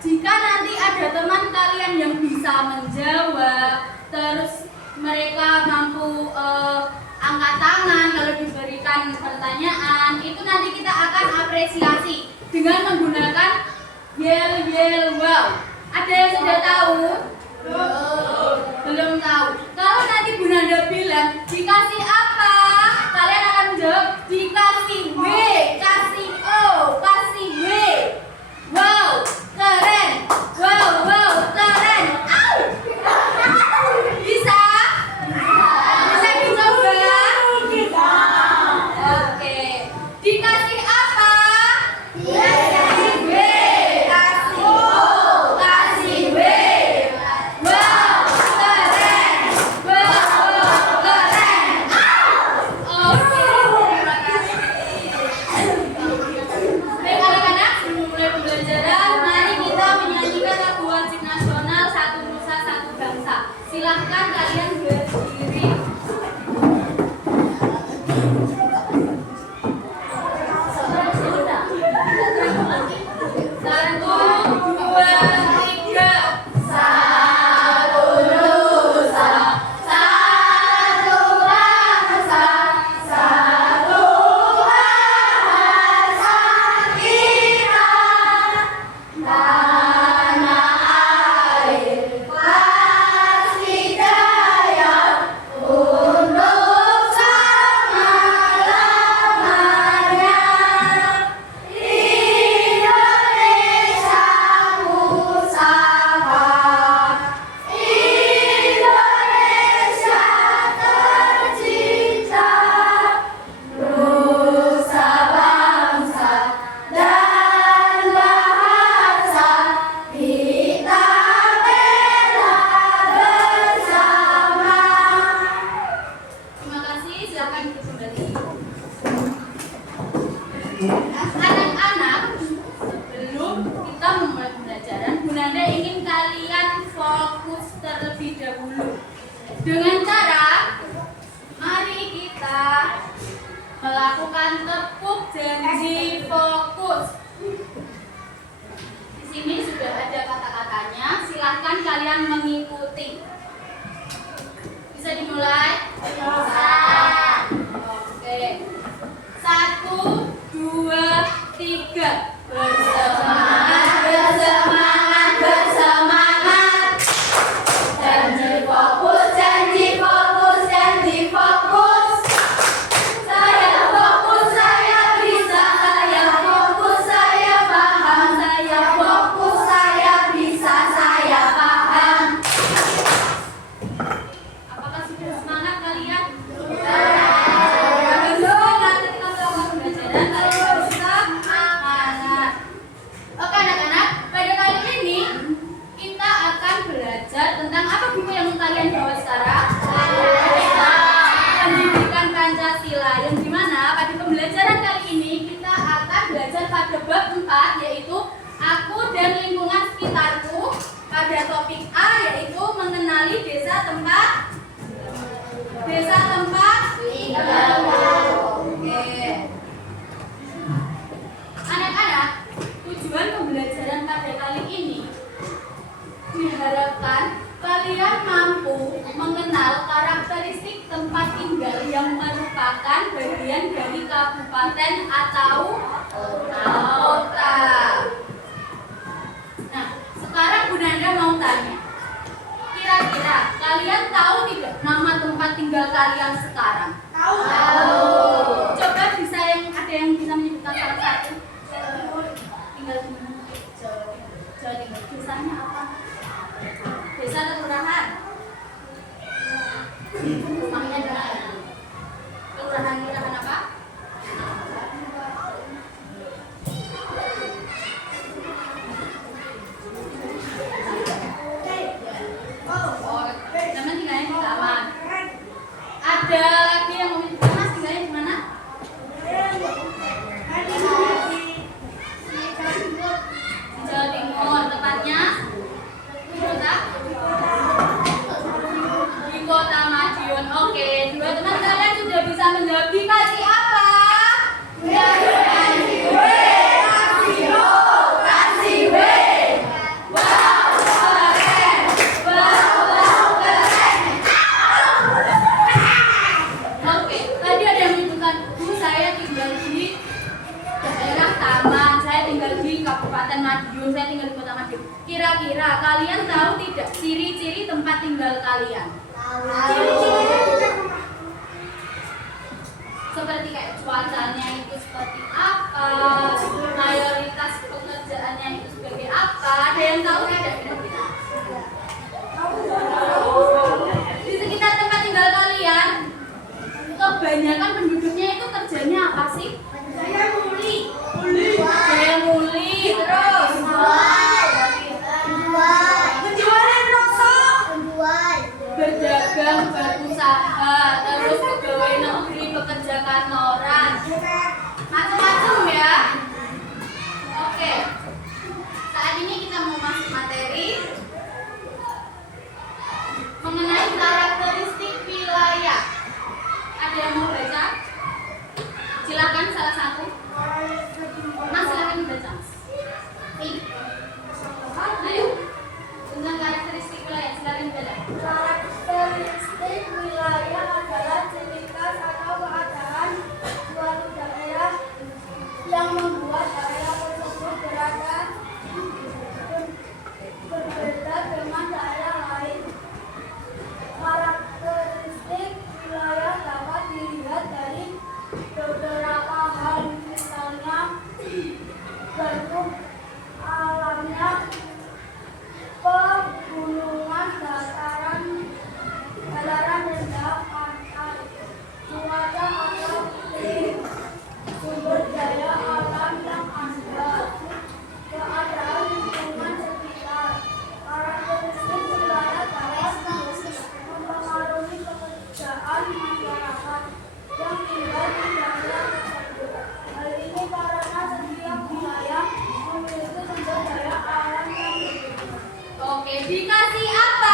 Jika nanti ada teman kalian yang bisa menjawab, terus mereka mampu angkat tangan kalau diberikan pertanyaan, itu nanti kita akan apresiasi dengan menggunakan yell yell wow. Ada yang sudah tahu? Belum tahu. Kalau nanti Bu Nanda bilang dikasih apa, kalian akan menjawab dikasih W, kasih O, kasih W. Wow, keren. Wow, wow, keren. Au. Bisa? Bisa dicoba? Bisa. Oke. Dikasih apa? Dikasih W, kasih O, kasih W. Wow, keren. Wow, keren. Au. Oke, terima kasih. Baik anak-anak, sebelum mulai pembelajaran, mari kita menyanyikan lagu wajib nasional Satu Nusa Satu Bangsa. Silahkan kalian berdiri. Satu, dua, tiga. Satu Nusa, satu bangsa, satu bahasa kita. Tanah air pasti jaya untuk selama-lamanya. Indonesia pusaka, Indonesia tercinta, nusa bangsa dan bahasa kita bela bersama. Terima kasih, silakan duduk kembali. Anak-anak, sebelum kita memulai pembelajaran, Bu Nanda ingin kalian fokus terlebih dahulu. Dengan cara, mari kita melakukan tepuk janji fokus. Di sini sudah ada kata-katanya, silahkan kalian mengikuti. Bisa dimulai? Bisa. Oke. 1, 2, 3. Bersemangat, bersemangat, bersemangat. Janji fokus, janji fokus, janji fokus. Saya fokus, saya bisa, saya fokus, saya paham, saya fokus, saya bisa, saya paham. Apakah sudah semangat kalian? Semangat ketika melakukan pembelajaran, kalian harus semangat. Oke anak-anak, pada kali ini kita akan belajar tentang apa buku yang kalian bawa sekarang? Pendidikan Pancasila, yang dimana pada pembelajaran kali ini kita akan belajar pada bab 4, yaitu aku dan lingkungan sekitarku. Pada topik A, yaitu mengenali desa tempat tinggal. Oke. Anak-anak, tujuan pembelajaran pada kali ini diharapkan kalian mampu mengenal karakteristik tempat tinggal yang merupakan bagian dari kabupaten atau kota. Nah, sekarang Bu Nanda mau tanya, kira-kira kalian tahu tidak nama tempat tinggal kalian sekarang? Tahu. Coba bisa ada yang bisa menyebutkan salah satu? Tinggal di mana? Jawa Timur. Desanya apa? Desa atau kelurahan? Rumahnya di mana? Kelurahan apa? Oh, teman tinggalnya di Taman. Ada lagi yang mau menyebutkan Mas tinggalnya di mana? Di Jawa Timur, tepatnya sebelum saya tinggal di Kota Madiun. Kira-kira kalian tahu tidak ciri-ciri tempat tinggal kalian? Seperti kayak cuacanya itu seperti apa, mayoritas pekerjaannya itu sebagai apa, ada yang tahu tidak kira-kira? Di sekitar tempat tinggal kalian, kebanyakan penduduknya itu kerjanya apa sih? Kerjanya muli. Kerjanya muli, terus berdagang, berusaha, terus pegawai negeri, pekerja kantoran, macam-macam ya. Oke, saat ini kita mau masuk materi mengenai karakteristik wilayah. Ada yang mau baca? Silakan salah satu. Mas, silakan baca. Ayo. Tentang karakteristik wilayah, silakan baca. Karakteristik wilayah adalah ciri khas atau keadaan suatu daerah yang membuat daerah tersebut berbeda dengan daerah lain. Karakteristik wilayah dapat dilihat dari beberapa hal, misalnya bentuk alamnya, pegunungan, dataran rendah, pantai, cuaca atau iklim, sumber daya alam yang ada, keadaan lingkungan sekitar. Karakteristik wilayah dapat mempengaruhi pekerjaan masyarakat yang tinggal di daerah tersebut. Hal ini karena setiap wilayah memiliki sumber daya alam yang berbeda. Oke, dikasih apa?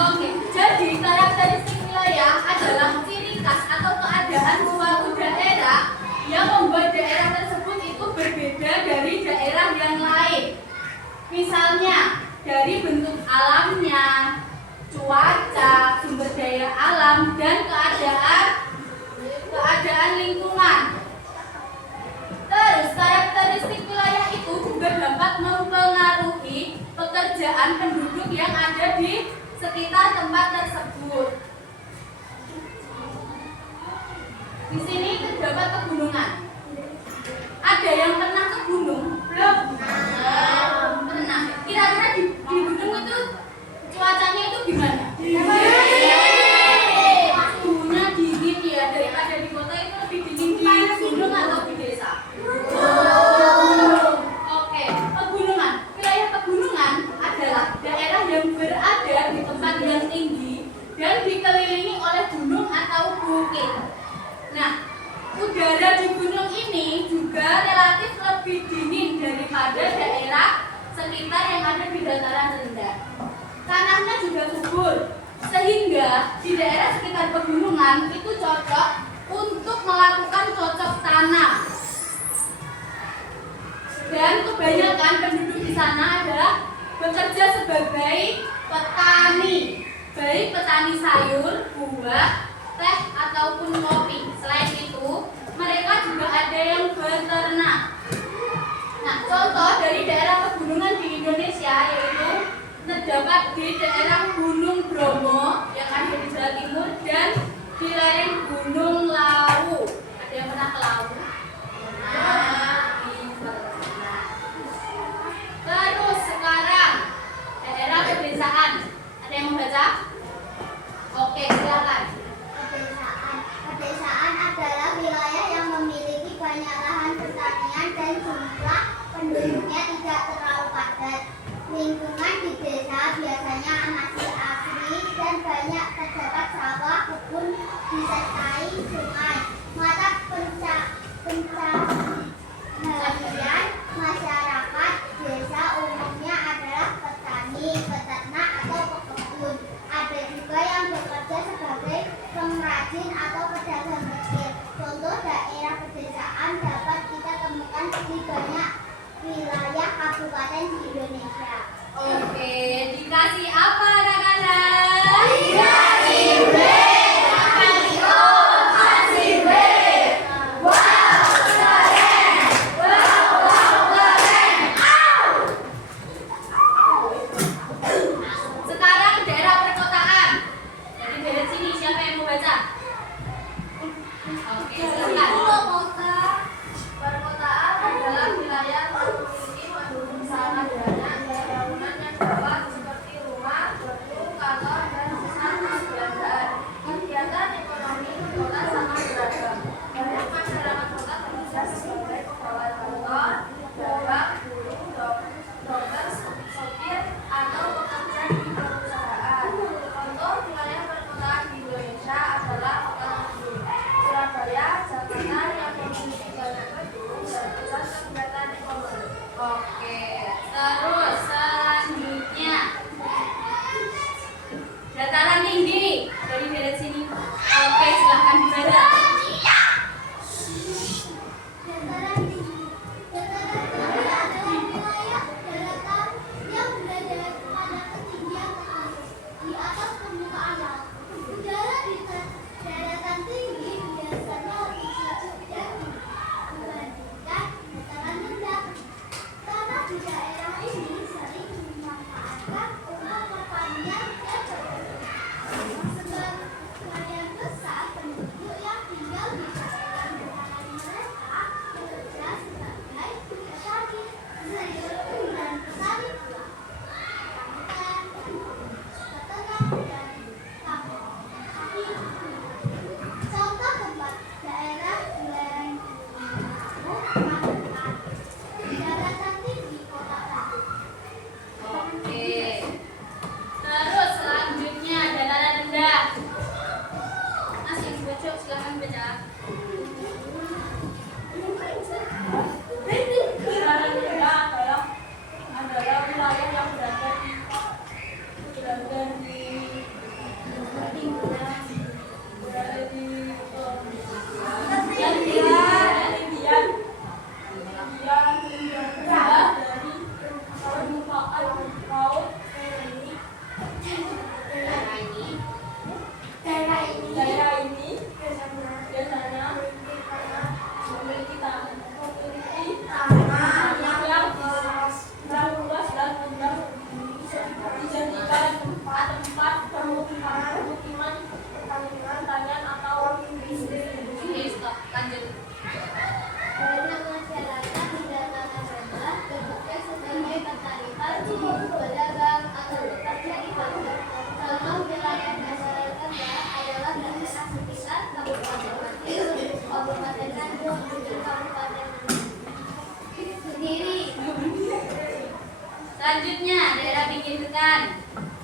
Oke, jadi karakteristik wilayah adalah ciri khas atau keadaan suatu daerah yang membuat daerah tersebut itu berbeda dari daerah yang lain. Misalnya, dari bentuk alamnya, cuaca, sumber daya alam, dan keadaan lingkungan. Terus karakteristik wilayah itu juga dapat mempengaruhi pekerjaan penduduk yang ada di sekitar tempat tersebut. Di sini terdapat pegunungan. Ada yang pernah ke gunung? Belum? Pernah. Kira-kira di gunung itu cuacanya itu gimana? Suhunya dingin ya, daripada di kota itu lebih dingin di gunung atau di desa? Oke, pegunungan. Wilayah pegunungan adalah daerah yang berada di tempat yang tinggi dan dikelilingi oleh gunung atau bukit. Nah, udara di gunung ini juga relatif lebih dingin daripada daerah sekitar yang ada di dataran rendah. Tanahnya juga subur, sehingga di daerah sekitar pegunungan itu cocok untuk melakukan cocok tanam. Dan kebanyakan penduduk di sana adalah bekerja sebagai petani, baik petani sayur, buah, teh ataupun kopi. Selain itu, mereka juga ada yang beternak. Nah, contoh dari daerah pegunungan di Indonesia yaitu terdapat di daerah Gunung Bromo yang ada di Jawa Timur dan di lereng Gunung Lawu. Ada yang pernah ke Lawu? Terus sekarang daerah pedesaan. Ada yang membaca? Oke, silakan. Pedesaan adalah wilayah yang memiliki banyak lahan pertanian dan jumlah penduduknya tidak terlalu padat. Lingkungan di desa biasanya masih asri dan banyak terdapat sawah, kebun, disertai sungai. Mata pencaharian masyarakat desa umumnya adalah petani, peternak, atau pekebun. Ada juga yang bekerja sebagai pengrajin atau pedagang kecil. Contoh daerah pedesaan dapat kita temukan di banyak wilayah kabupaten di Indonesia. Oke, dikasih apa?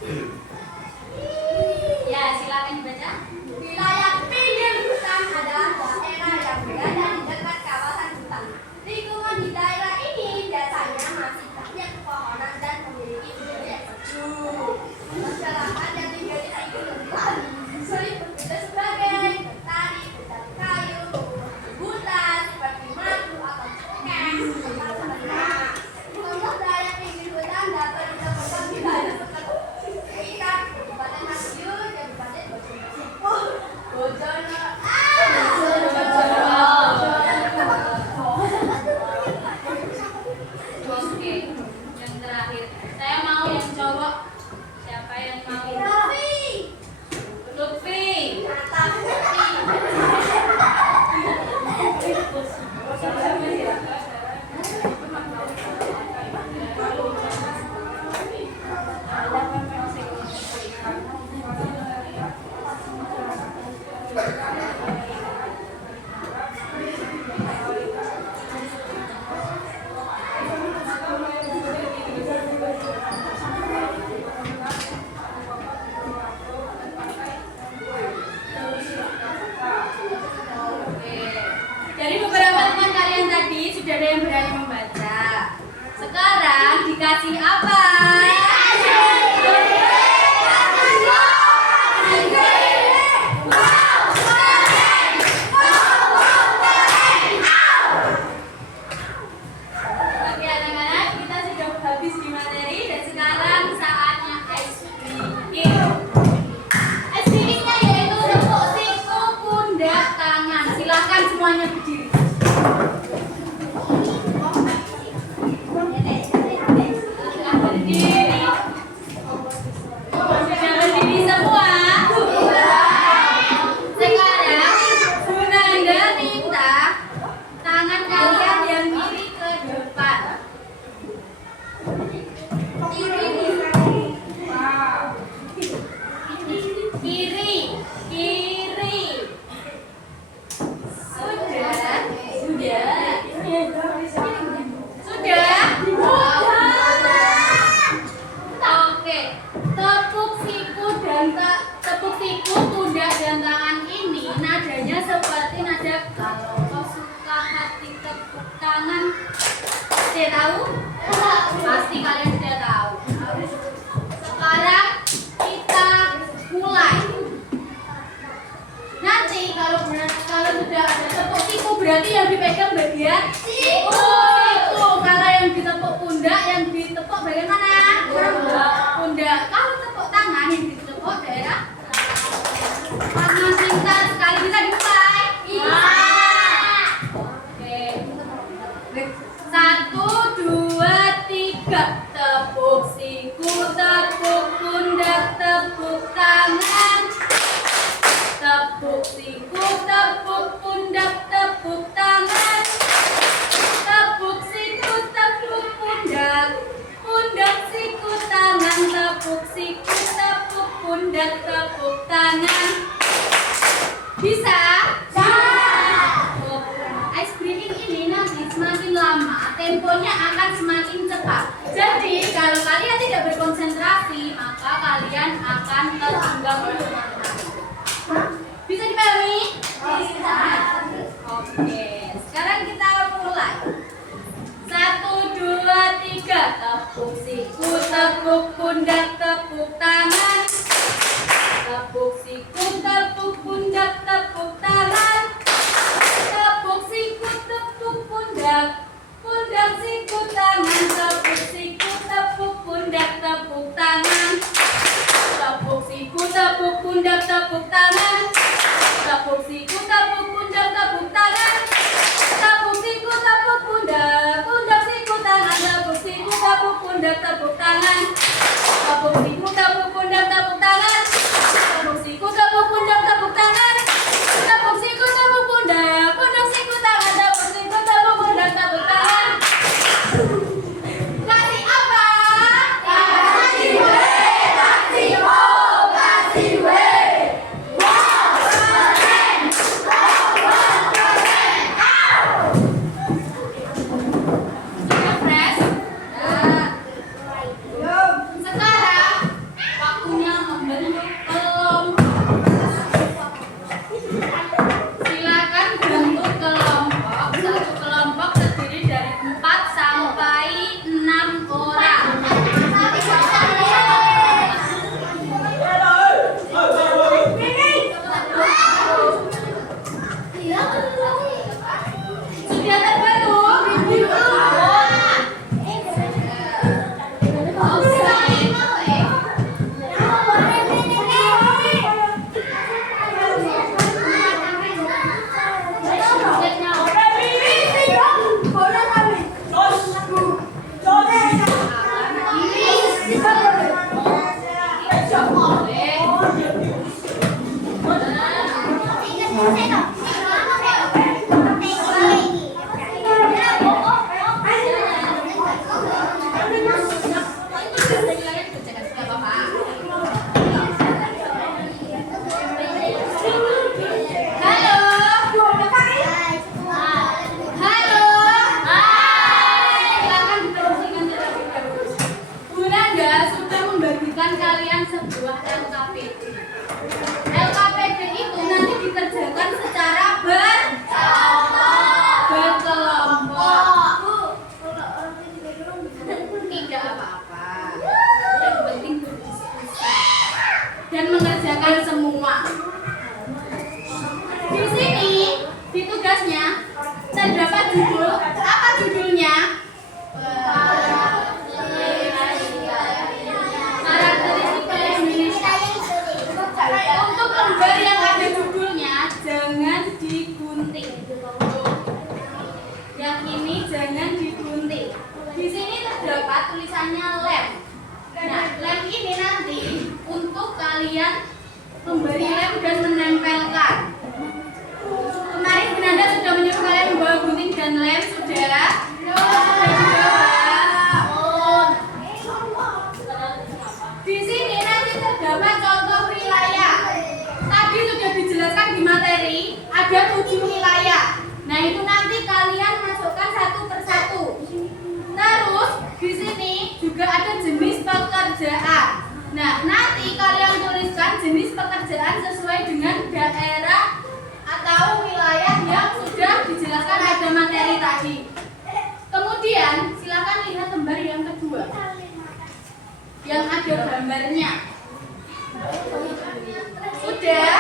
Ya, silakan dibaca. Wilayah pinggir hutan adalah daerah yang berada di dekat kawasan hutan. Lingkungan di daerah ini biasanya masih banyak pepohonan dan memiliki budaya yang sejuk. Masyarakat yang tinggal di lingkungan hutan sering bekerja sebagai petani, petani kayu, hutan seperti madu atau cengkeh, serta ternak. Contoh daerah pinggir hutan dapat ditemukan di daerah seperti sekitar Kabupaten Madiun, Kabupaten Bojono. Oke, yang terakhir. Saya mau yang cowok. Siapa yang mau? Lutfi. Dari beberapa teman kalian tadi sudah ada yang berani membaca. Sekarang dikasih apa? Oke anak-anak, kita sudah habis di materi dan sekarang saatnya ice breaking. Ice breakingnya yaitu tepuk siku, pundak, tangan. Silakan semuanya berdiri. Silakan berdiri. Sudah berdiri semua? Sekarang Bunda Anda minta tangan kalian yang kiri ke depan. Kiri, kiri. Sudah. Oke. Tepuk siku dan tepuk siku, pundak dan tangan ini nadanya seperti nada kalau kau suka hati tepuk tangan. Sudah tahu? Pasti kalian sudah tahu. Sekarang kita mulai. Nanti kalau sudah ada tepuk siku berarti yang dipegang bagian siku. Kalau yang ditepuk pundak, yang ditepuk bagian mana? Pundak. Kalau tepuk tangan yang ditepuk daerah tangan. Pintar sekali, bisa dimulai. Oke. 1, 2, 3. Tepuk siku, tepuk pundak, tepuk tangan. Tepuk siku, tepuk pundak, tepuk tangan. Tepuk siku, tepuk pundak, pundak siku tangan. Tepuk siku, tepuk pundak, tepuk tangan. Bisa? Ice breaking ini nanti semakin lama temponya akan semakin cepat. Jadi kalau kalian tidak berkonsentrasi maka kalian akan tertinggal untuk matematika. Bisa dipahami? Bisa. Oke, sekarang kita mulai. 1, 2, 3. Tepuk siku, tepuk pundak, tepuk tangan. Tepuk siku, tepuk pundak, tepuk tangan. Tepuk siku, tepuk pundak, pundak siku tangan. Tepuk siku, tepuk pundak, tepuk tangan. Tepuk siku, tepuk pundak, tepuk tangan. Tepuk siku, tepuk pundak, tepuk tangan. Tepuk siku, tepuk pundak, pundak siku tangan. Tepuk siku, tepuk pundak, tepuk tangan. Tepuk siku, tepuk pundak, tepuk tangan. Tepuk siku, tepuk pundak, tepuk tangan. Tepuk siku, tepuk pundak, pundak siku tangan. Tepuk siku, tepuk pundak, tepuk tangan. Kasih apa? Kasih W, kasih O, kasih W. sebuah LKPD. LKPD itu nanti dikerjakan secara berkelompok. Tidak apa-apa. Yang penting berdiskusi dan mengerjakan semua. Di sini di tugasnya terdapat judul. Apa judulnya? Karakteristik Indonesia. Untuk lembar yang ada judulnya jangan digunting. Yang ini jangan digunting. Di sini terdapat tulisannya lem. Nah, lem ini nanti untuk kalian memberi lem dan menempelkan. Kemarin Bunda sudah menyuruh kalian membawa gunting dan lem, sudah? Di sini nanti terdapat contoh wilayah. Tadi sudah dijelaskan di materi, ada 7 wilayah. Nah, itu nanti kalian masukkan satu persatu. Terus di sini juga ada jenis pekerjaan. Nah, nanti kalian tuliskan jenis pekerjaan sesuai dengan daerah atau wilayah yang sudah dijelaskan pada materi tadi. Kemudian silakan lihat lembar yang kedua yang ada gambarnya. Sudah?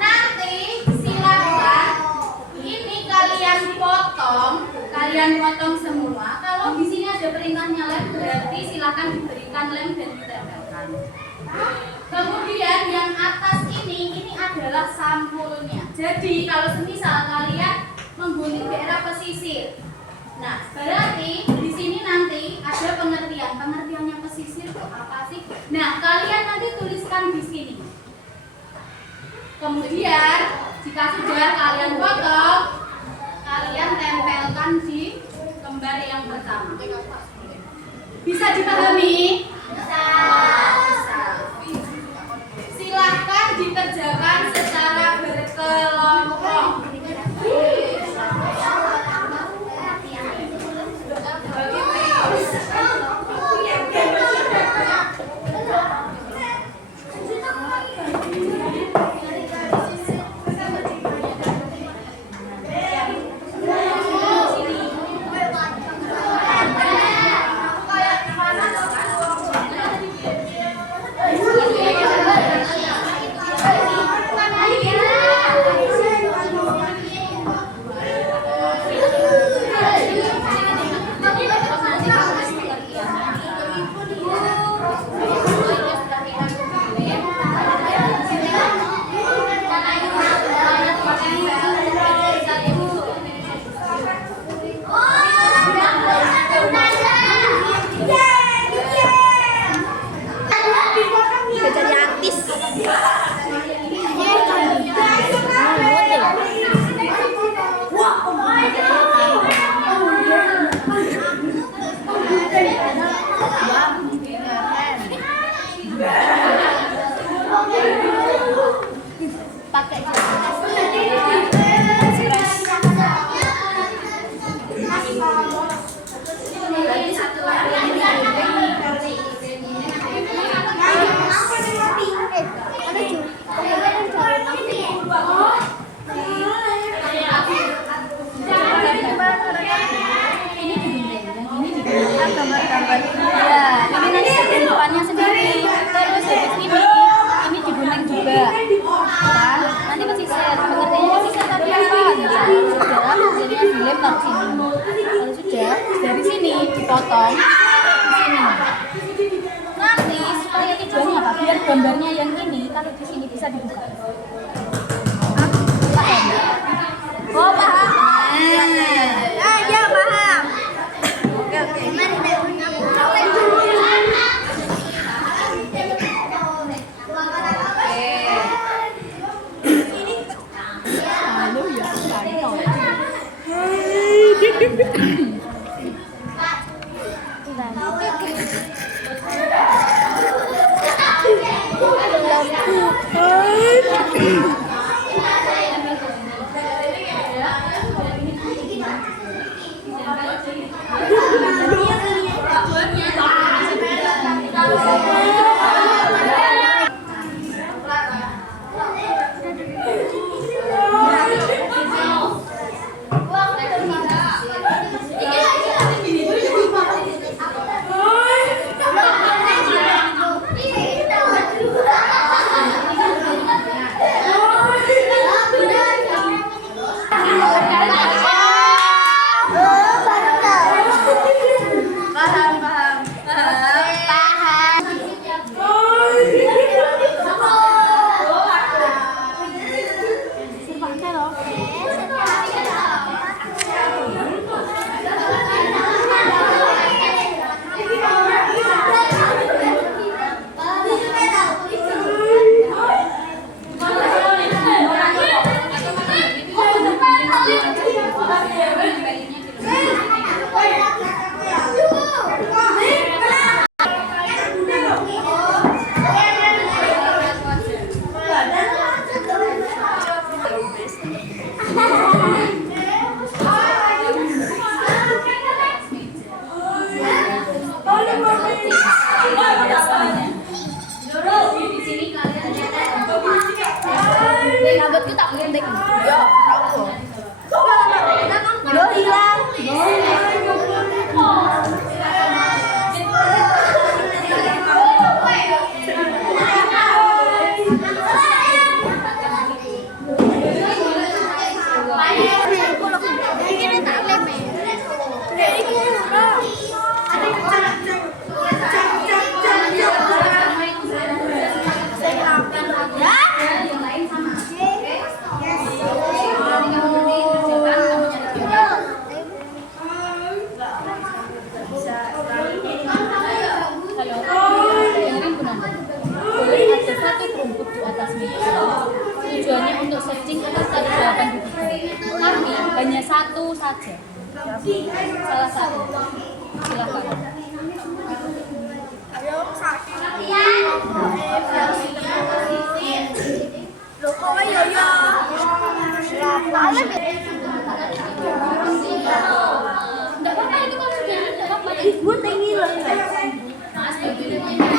Nanti silakan ini kalian potong semua. Kalau di sini ada perintahnya lem, berarti silakan diberikan lem dan ditempelkan. Kemudian yang atas ini adalah sampulnya. Jadi kalau semisal kalian menggunting daerah pesisir, nah berarti di sini nanti ada pengertian. Pengertiannya pesisir itu apa sih? Nah kalian nanti tuliskan di sini. Kemudian jika sudah kalian potong, kalian tempelkan di lembar yang pertama. Bisa dipahami? Bisa. Silahkan dikerjakan secara berkelompok. Dari sini dipotong di sini. Nanti supaya tujuannya apa? Biar gambarnya yang ini kalau di sini bisa dibuka. Paham? Oh paham. Ya paham. Oke. Lampu. saja. Salah satu. Silakan. Enggak apa-apa itu kalau jadi enggak apa-apa. Ibu tinggi loh. Mas, Ini kan?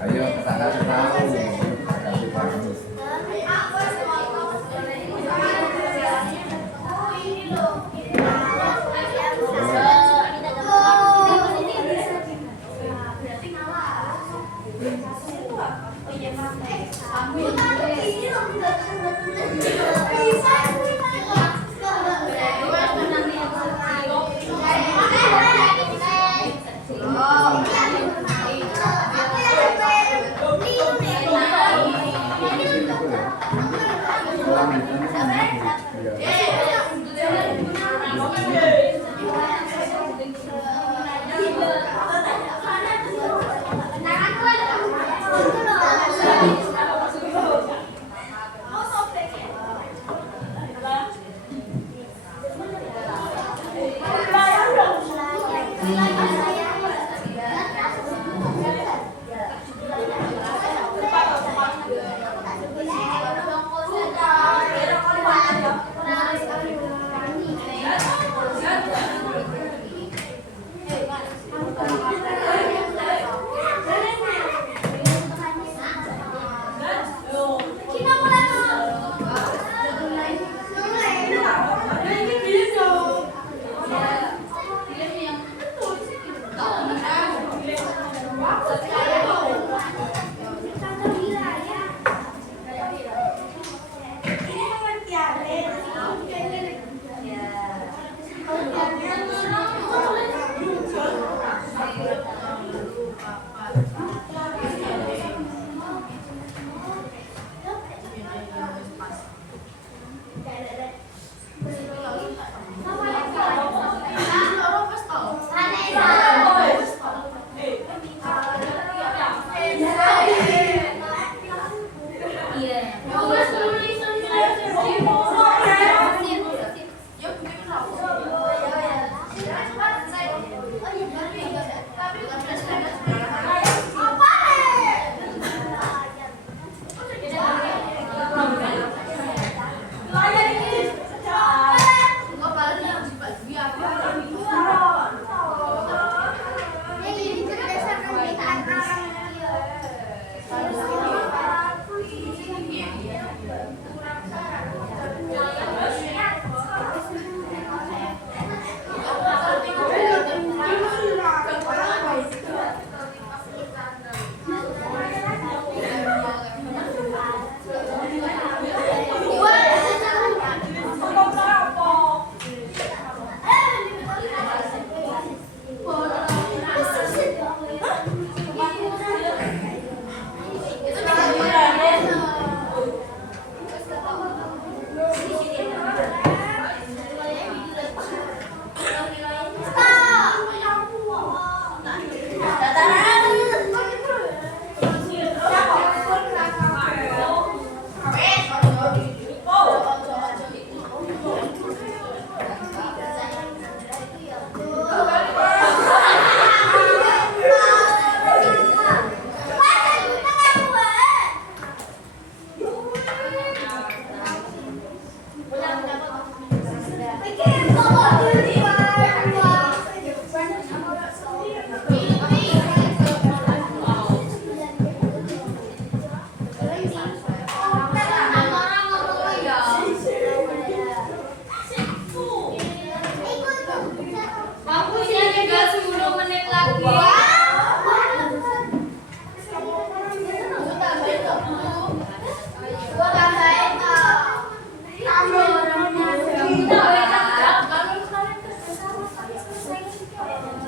Ayo kesana tahu. Kasih bagus.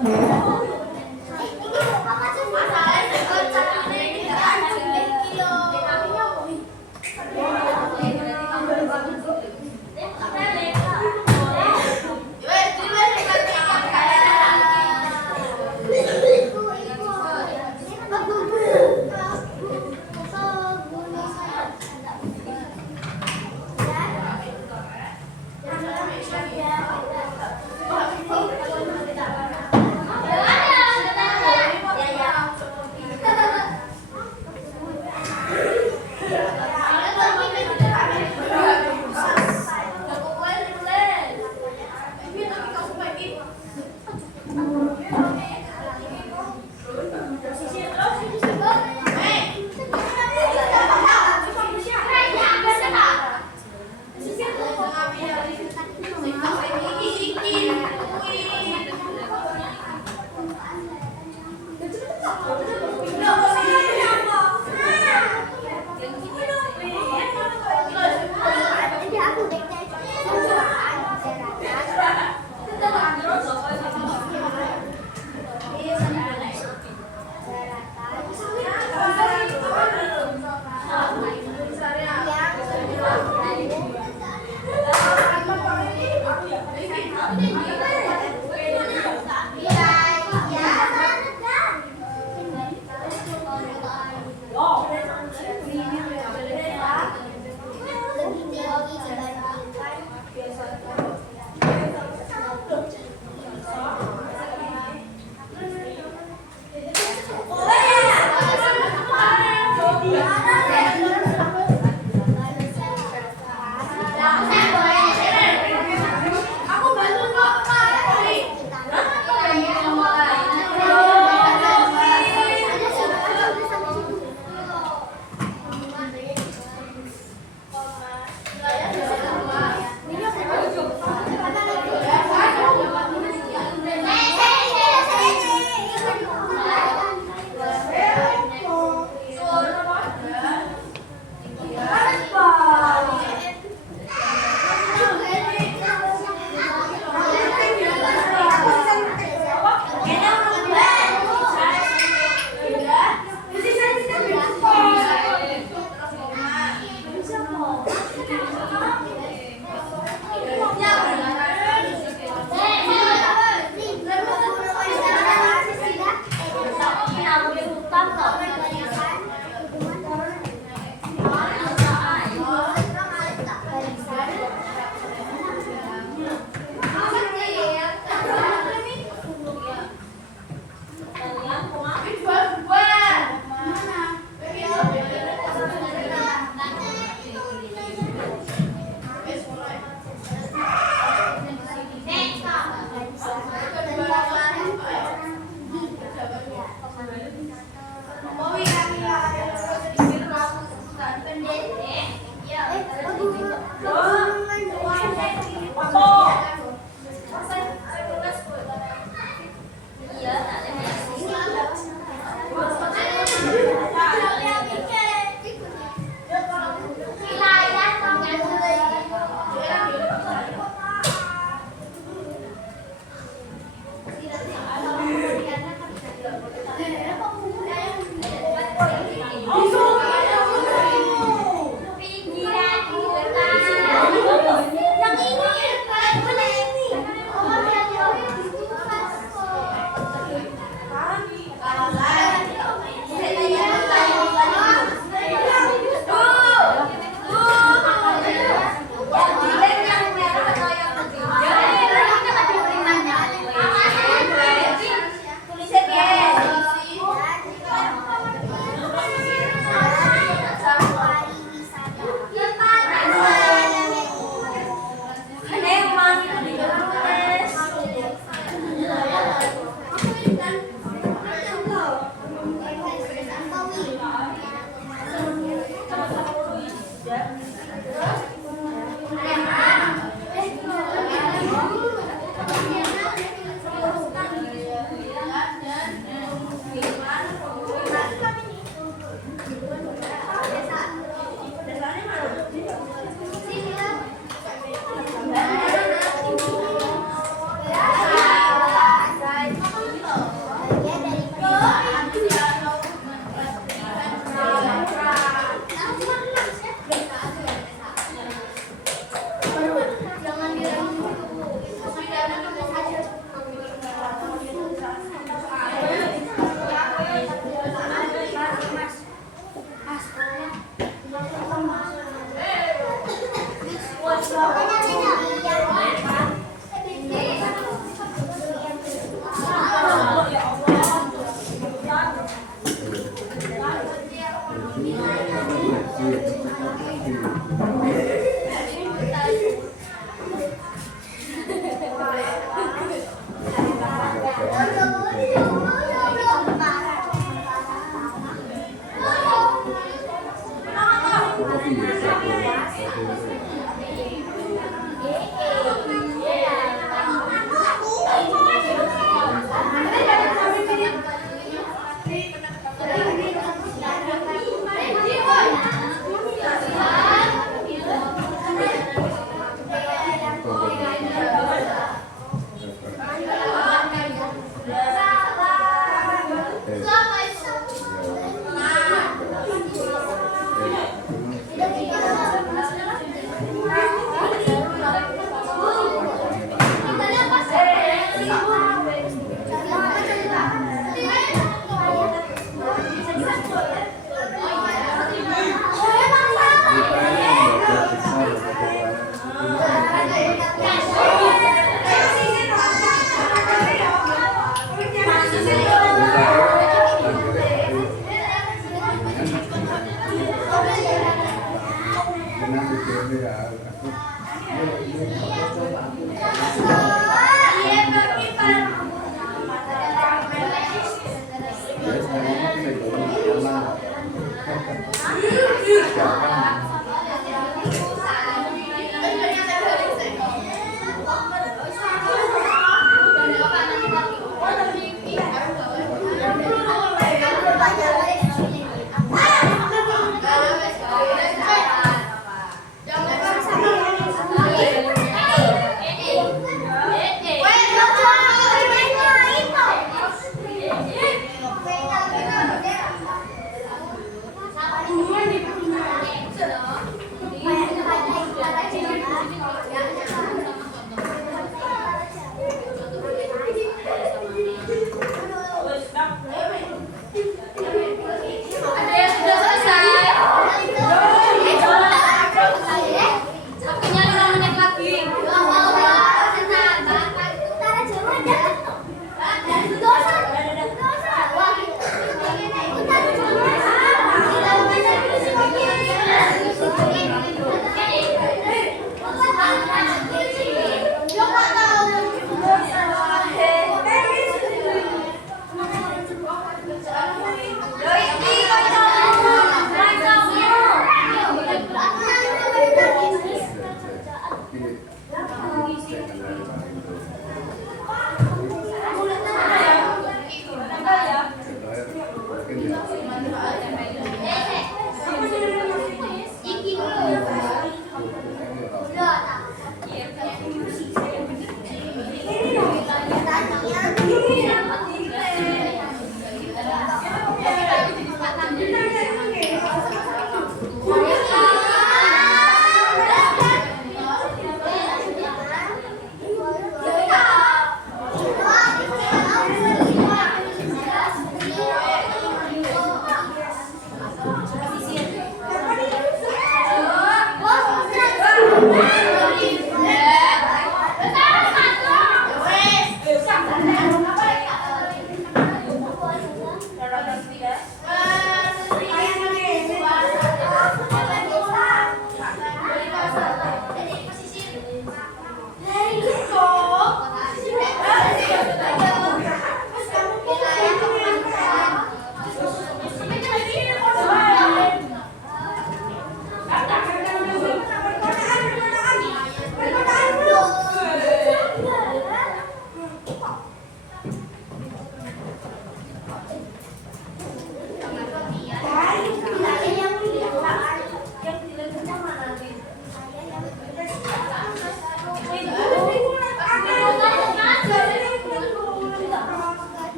Masalahnya kocaknya ini nggak ada. Ya.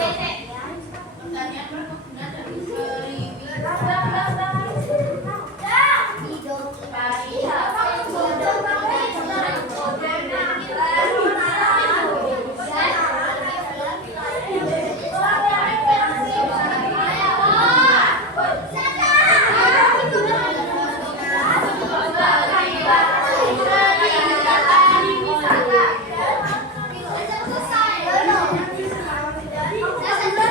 Pertanian perkebunan dan industri. Selesai.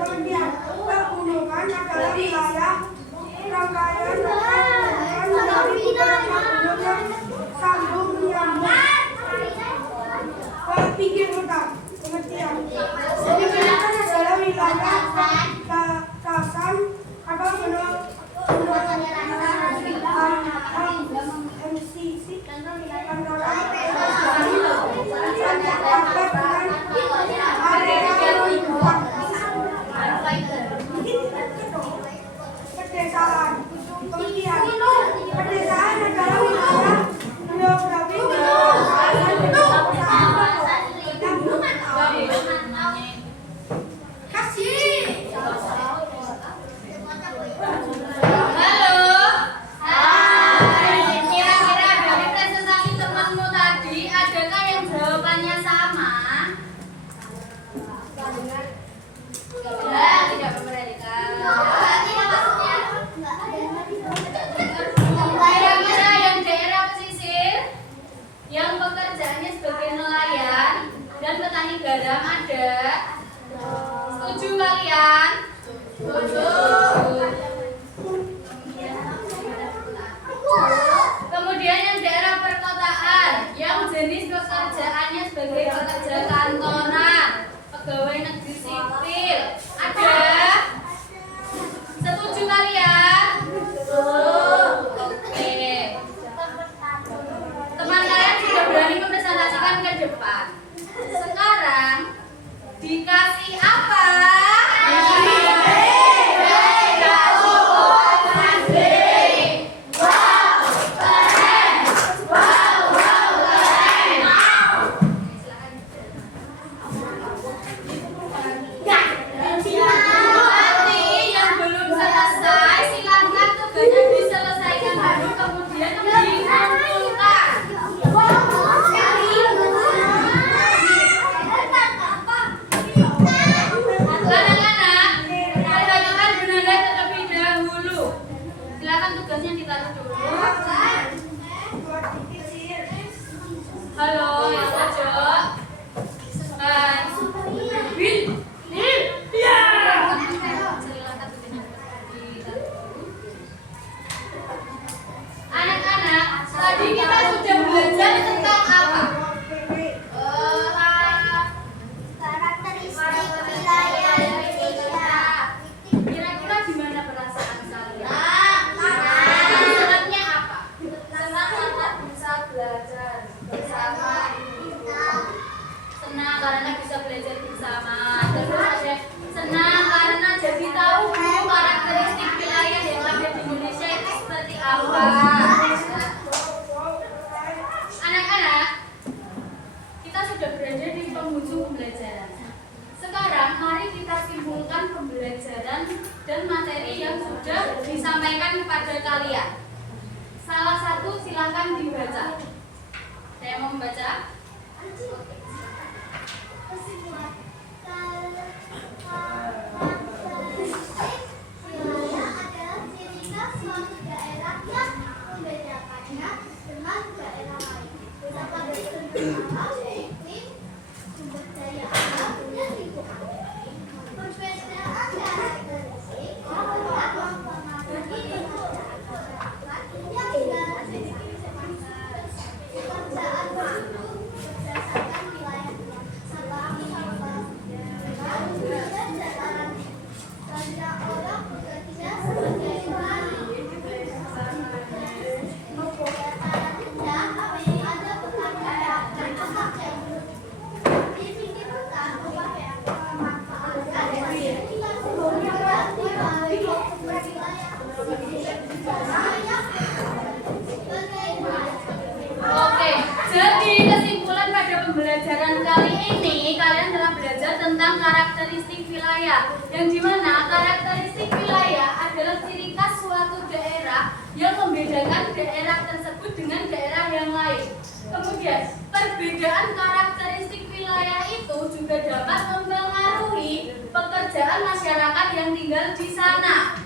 Kemudian pegunungan adalah wilayah rangkaian dari beberapa gunung yang sambung menyambung ke pinggir hutan. Pengertian. Pegunungan adalah wilayah kawasan atau gunung MCC antara pedesaan. Kemudian pedesaan adalah wilayah geografis Halo. Hai. Kira-kira dari presentasi temanmu tadi, adakah yang jawabannya sama? Ya, tidak memperhatikan. Kira-kira yang daerah pesisir, yang pekerjaannya sebagai nelayan dan petani garam ada? Setuju kalian? Setuju. Kemudian yang daerah perkotaan, yang jenis pekerjaannya sebagai pekerja kantoran, pegawai negeri sipil, ada? Setuju kalian? Oke. Teman kalian sudah berani mempresentasikan ke depan. Sekarang dikasih apa? Nanti yang belum selesai silakan tugasnya diselesaikan dulu kemudian dikumpulkan. Anak-anak, perhatikan Bunda terlebih dahulu. Silakan tugasnya ditaruh dulu. Halo, yang pojok. Hai. Bil. Ya. Silakan tugasnya ditaruh dulu. Anak-anak, tadi kita sudah belajar tentang apa? Karakteristik wilayah Indonesia. Kira-kira gimana perasaan kalian? Senangnya apa? Senang karena bisa belajar bersama. Senang karena bisa belajar bersama. Terus ada senang karena jadi tahu dulu karakteristik wilayah yang ada di Indonesia itu seperti apa. Anak-anak, kita sudah berada di penghujung pembelajaran. Sekarang mari kita simpulkan pembelajaran dan materi yang sudah disampaikan kepada kalian. Salah satu silakan dibaca. Saya mau membaca. Wilayah adalah ciri khas suatu daerah yang membedakannya dengan daerah lain. Seperti bentuk alam, iklim, sumber daya alam, dan lingkungan. Perbedaan karakteristik dapat mempengaruhi masyarakat yang tinggal di sekitar pekerjaan mampu berdasarkan wilayah seperti dan dataran. Banyak orang bekerja sebagai petani. Dataran rendah ada pekerjaan dan pekerja di pinggir hutan memanfaatkan fasilitas pembangunan di wilayah Oke, jadi kesimpulan pada pembelajaran kali ini kalian telah belajar tentang karakteristik wilayah, yang dimana karakteristik wilayah adalah ciri khas suatu daerah yang membedakan daerah tersebut dengan daerah yang lain. Kemudian perbedaan karakteristik wilayah itu juga dapat mempengaruhi pekerjaan masyarakat yang tinggal di sana.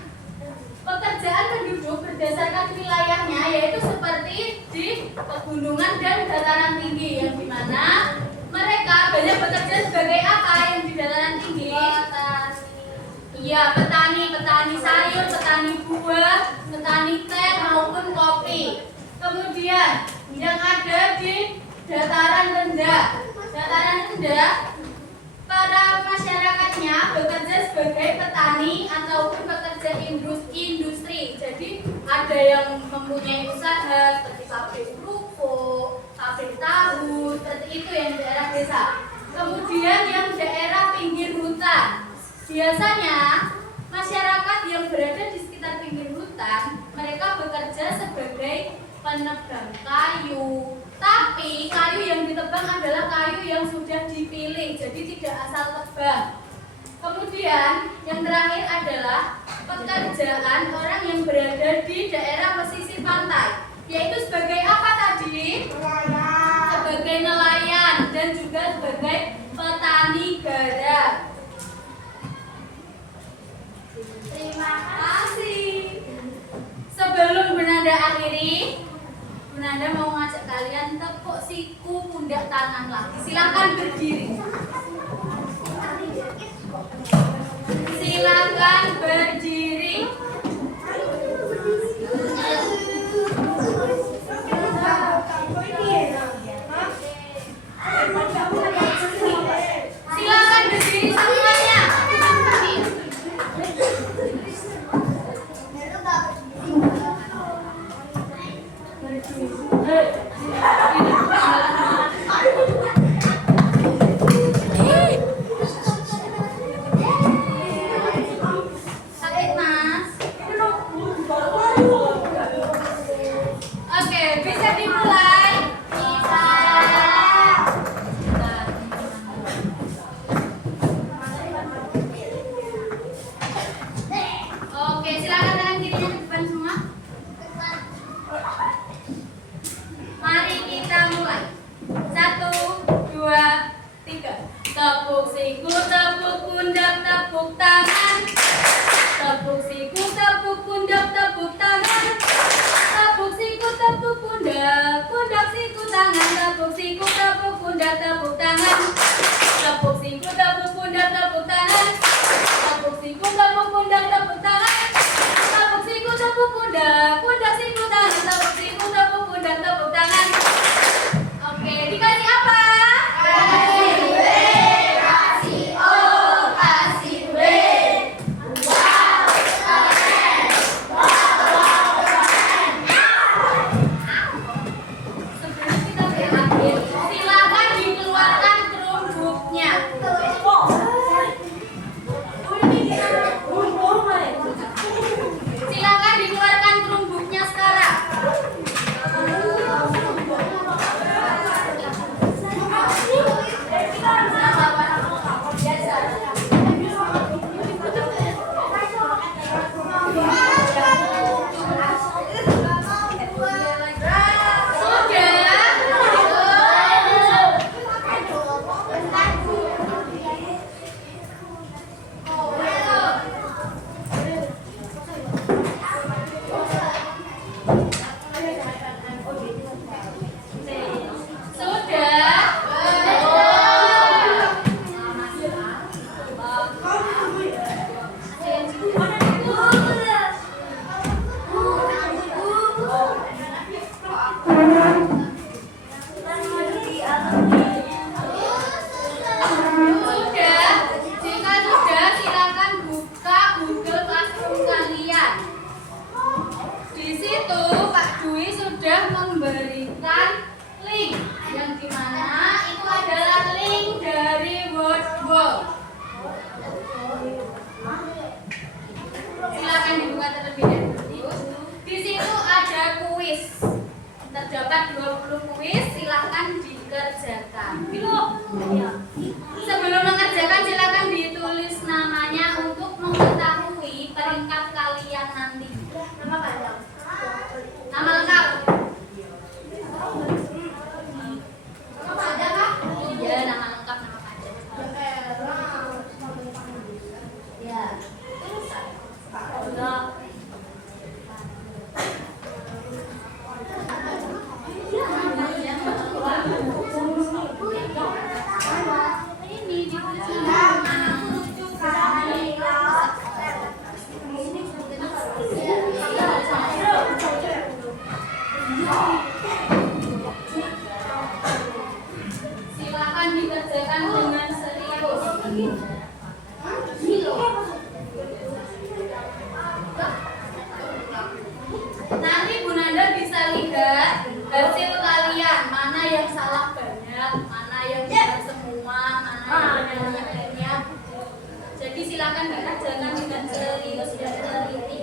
Pekerjaan penduduk berdasarkan wilayahnya yaitu seperti di pegunungan dan dataran tinggi, yang dimana mereka Keduanya bekerja sebagai apa yang di dataran tinggi? Iya, petani sayur, petani buah, petani teh maupun kopi. Kemudian yang ada di dataran rendah. Dataran rendah, para masyarakatnya bekerja sebagai petani ataupun pekerja industri. Jadi ada yang mempunyai usaha seperti pabrik kerupuk, pabrik tahu, seperti itu yang di daerah desa. Kemudian yang daerah pinggir hutan, biasanya masyarakat yang berada di sekitar pinggir hutan, mereka bekerja sebagai penebang kayu. Tapi kayu yang ditebang adalah kayu yang sudah dipilih, jadi tidak asal tebang. Kemudian yang terakhir adalah pekerjaan orang yang berada di daerah pesisir pantai, yaitu sebagai apa tadi? Sebagai nelayan dan juga sebagai petani garam. Terima kasih. Sebelum Bunanda akhiri, Bunanda mau ngajak kalian tepuk siku, pundak tangan lagi. Silakan berdiri. Silakan berdiri. Silakan berdiri semuanya. Sakit, Mas? Oke, bisa dimulai? Bisa. Oke, silakan tangan kirinya ke depan semua. Mari kita mulai. 1, 2, 3. Tepuk siku, tepuk pundak, tepuk tangan. Tepuk siku, tepuk pundak, tepuk tangan. Tepuk siku, tepuk pundak, pundak siku tangan. Tepuk siku, tepuk pundak, tepuk tangan. Tepuk siku, tepuk pundak, tepuk tangan. Tepuk siku, tepuk pundak, tepuk tangan. Tepuk siku, tepuk pundak, pundak siku tangan. Tepuk siku, tepuk pundak, tepuk tangan. Oke, dikasih apa? Kasih B, kasih O, kasih B. Wow, keren. Wow, keren. Sebelum kita berakhir, silakan dikeluarkan Chromebook-nya. Silakan dikeluarkan Chromebook-nya sekarang. Silakan dibuka terlebih dahulu. Di situ ada kuis. Terdapat 20 kuis, silakan dikerjakan. Sebelum mengerjakan silakan ditulis namanya untuk mengetahui peringkat kalian nanti. Nama lengkap. Ada kah? Iya, nama lengkap, nama panjang. Ya. akan dikerjakan dengan serius. Nanti Bu Nanda bisa lihat hasil kalian, mana yang salah banyak, mana yang benar semua, mana yang banyak. Jadi silakan dikerjakan dengan serius dan teliti.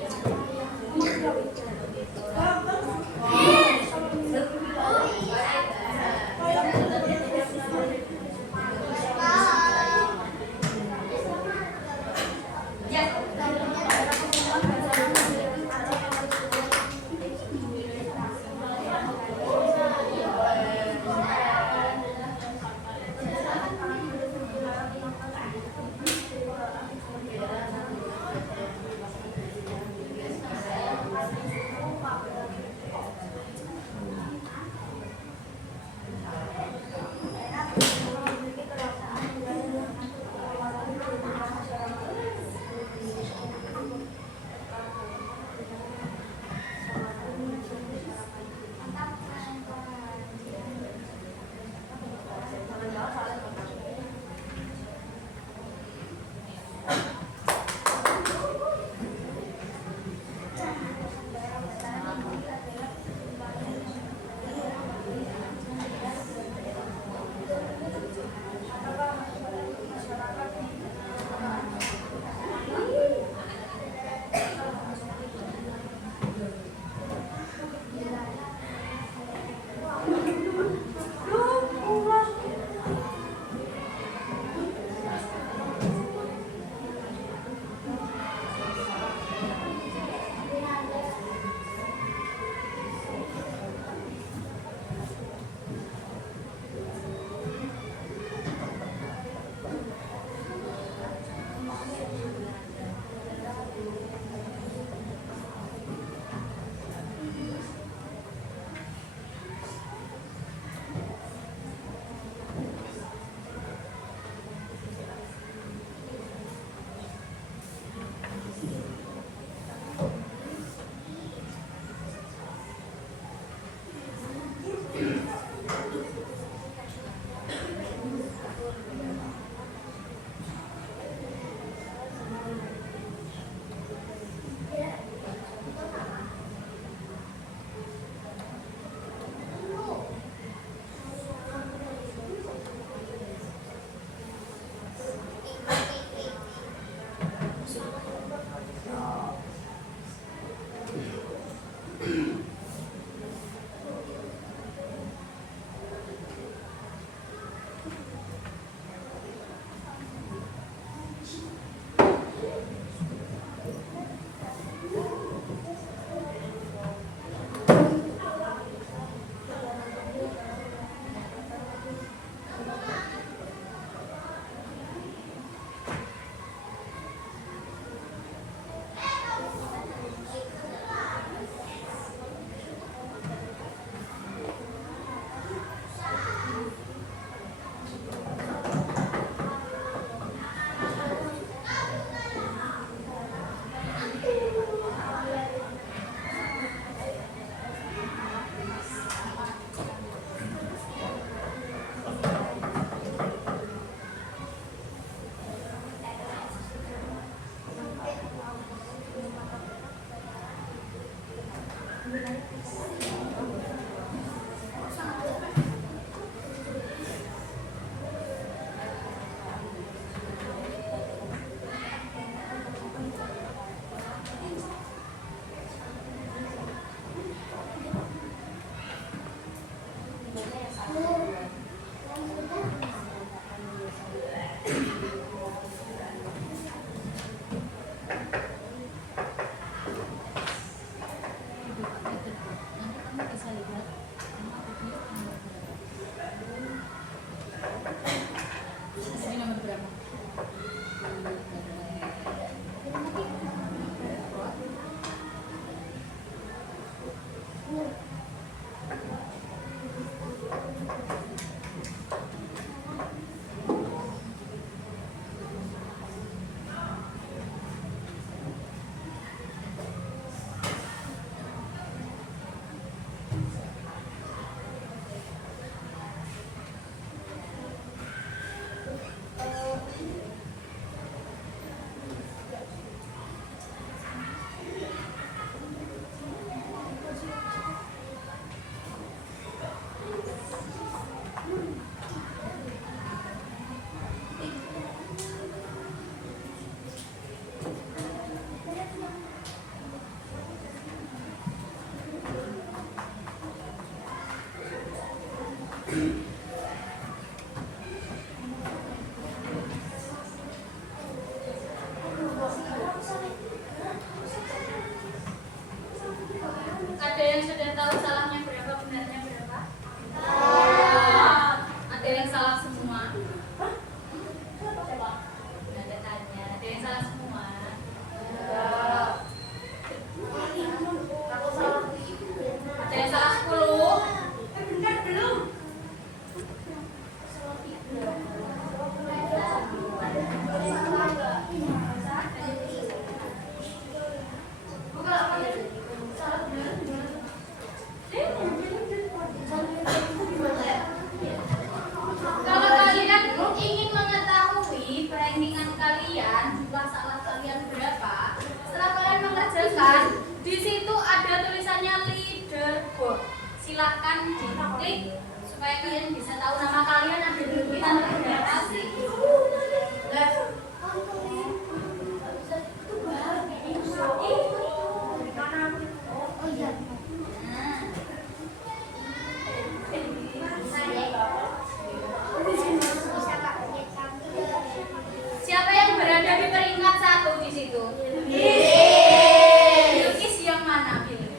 situ? Dilukis yang mana, Bil?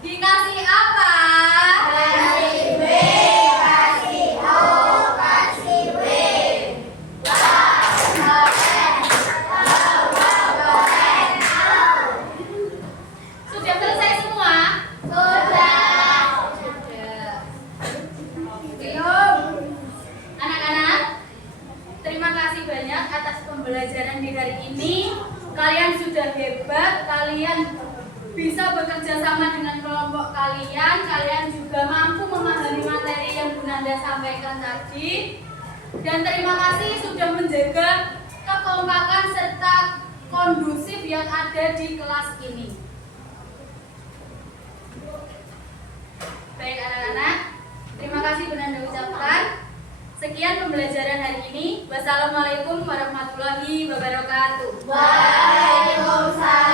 Dikasih apa? Kasih B, kasih O, kasih W. Sudah selesai semua? Sudah. Sudah. Oke. Anak-anak, terima kasih banyak atas pembelajaran di hari ini. Kalian sudah hebat, kalian bisa bekerja sama dengan kelompok kalian. Kalian juga mampu memahami materi yang Bu Nanda sampaikan tadi. Dan terima kasih sudah menjaga kekompakan serta kondusif yang ada di kelas ini. Baik anak-anak, terima kasih Bu Nanda ucapkan. Sekian pembelajaran hari ini. Wassalamualaikum warahmatullahi wabarakatuh. Waalaikumsalam.